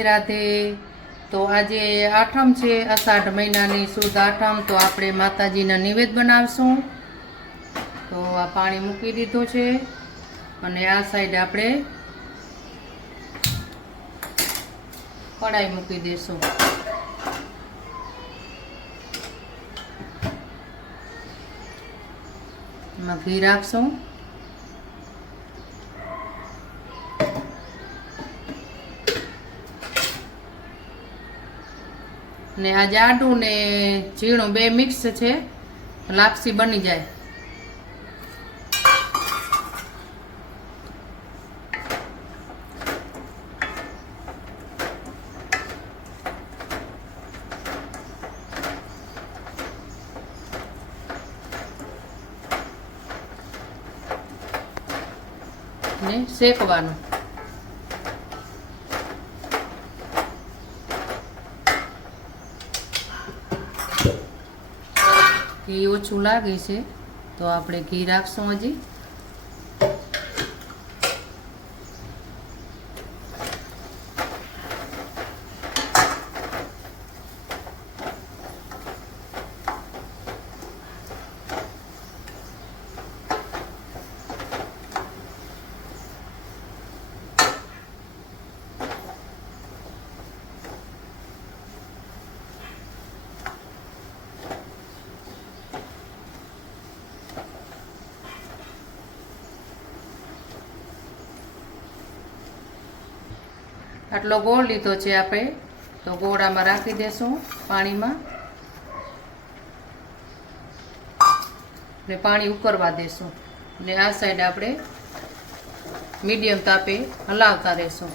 राधे राधे। तो आज आठम है अषाढ़ महीनानी शुद्ध आठम। तो आपणे माताजीना निवेद बनावशुं। तो आ पाणी मूकी दीधुं छे अने आ साइड आपणे कढ़ाई मूकी देशुं। एमां घी राखशुं ने आ जाडू ने झीणो बे मिक्स छे, लापसी बनी जाए। ने शेकवानुं। घी ओछुं लागे छे तो आपणे घी राखशुं हजी। आटलो गोळ लीधो छे आपणे, तो गोळ आमां राखी देशुं पाणीमां ने पाणी उकळवा देशुं ने आ साइड आपणे मीडियम तापे हलावता रहेशुं।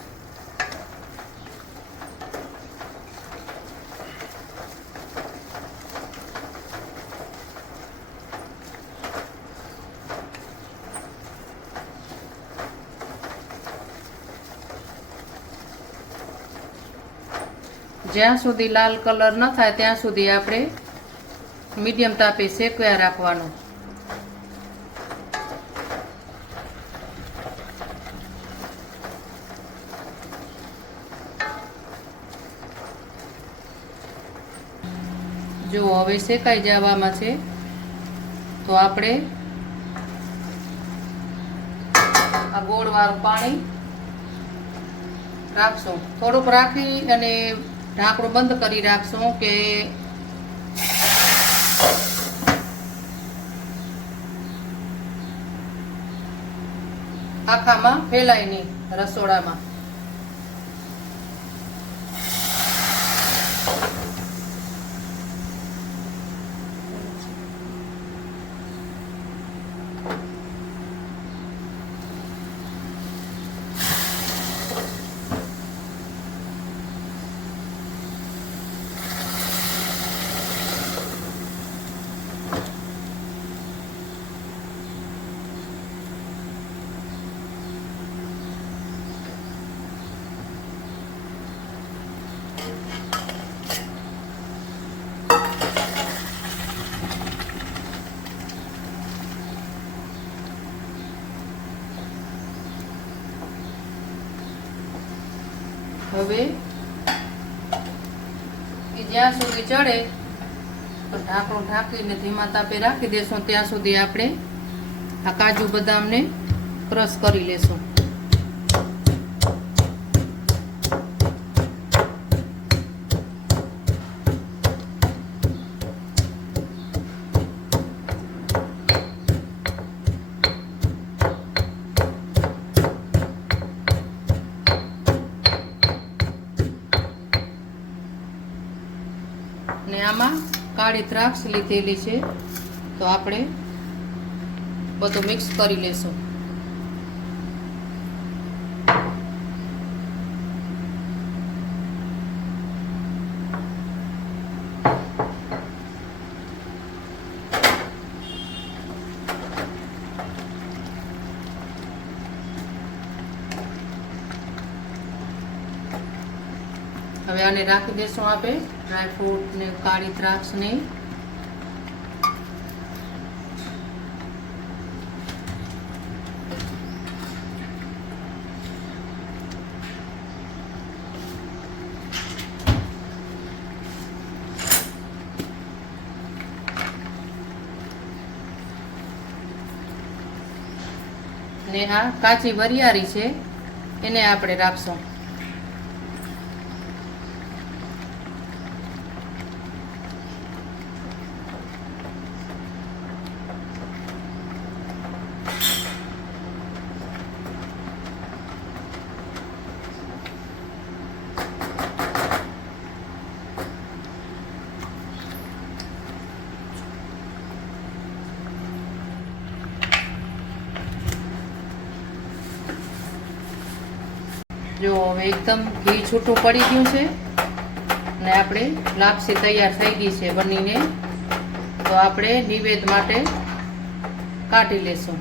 ज्यां सुधी लाल कलर न थाय त्यां सुधी आपणे मीडियम तापे शेकव्या राखवानुं। जो हवे शेकाई जवामां छे तो आपणे आ गोळवाळुं पाणी राखशुं। थोडुंक राखी अने ढांकणुं बंद करी राखशुं के आखामां फैलाय नहीं रसोडामां। हवे ज्यां सुधी चढ़े तो ढांकणुं ढांकीने धीमा तापे राखी देशुं त्यां सुधी आपणे आ काजू बदाम ने क्रश करी लेशुं। ने आमां काળી દ્રાક્ષ લીધેલી છે તો આપણે બધું મિક્સ કરી લેશું। હવે આને રાખી દેશું આપણે ડ્રાય ફ્રૂટ ને કાળી દ્રાક્ષ ને। ને આ કાચી વરિયાળી છે એને આપણે રાખશું. જો હવે એકદમ ઘી છૂટું પડી ગયું છે અને આપણે લાપસી તૈયાર થઈ ગઈ છે બનીને. તો આપણે નિવેદ માટે કાઢી લેશું.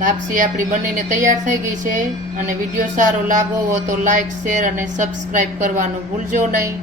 લાપસી આપણી બનીને તૈયાર થઈ ગઈ છે અને વિડીયો સારો લાગ્યો હોય તો લાઈક, શેર અને સબસ્ક્રાઈબ કરવાનું ભૂલજો નહીં.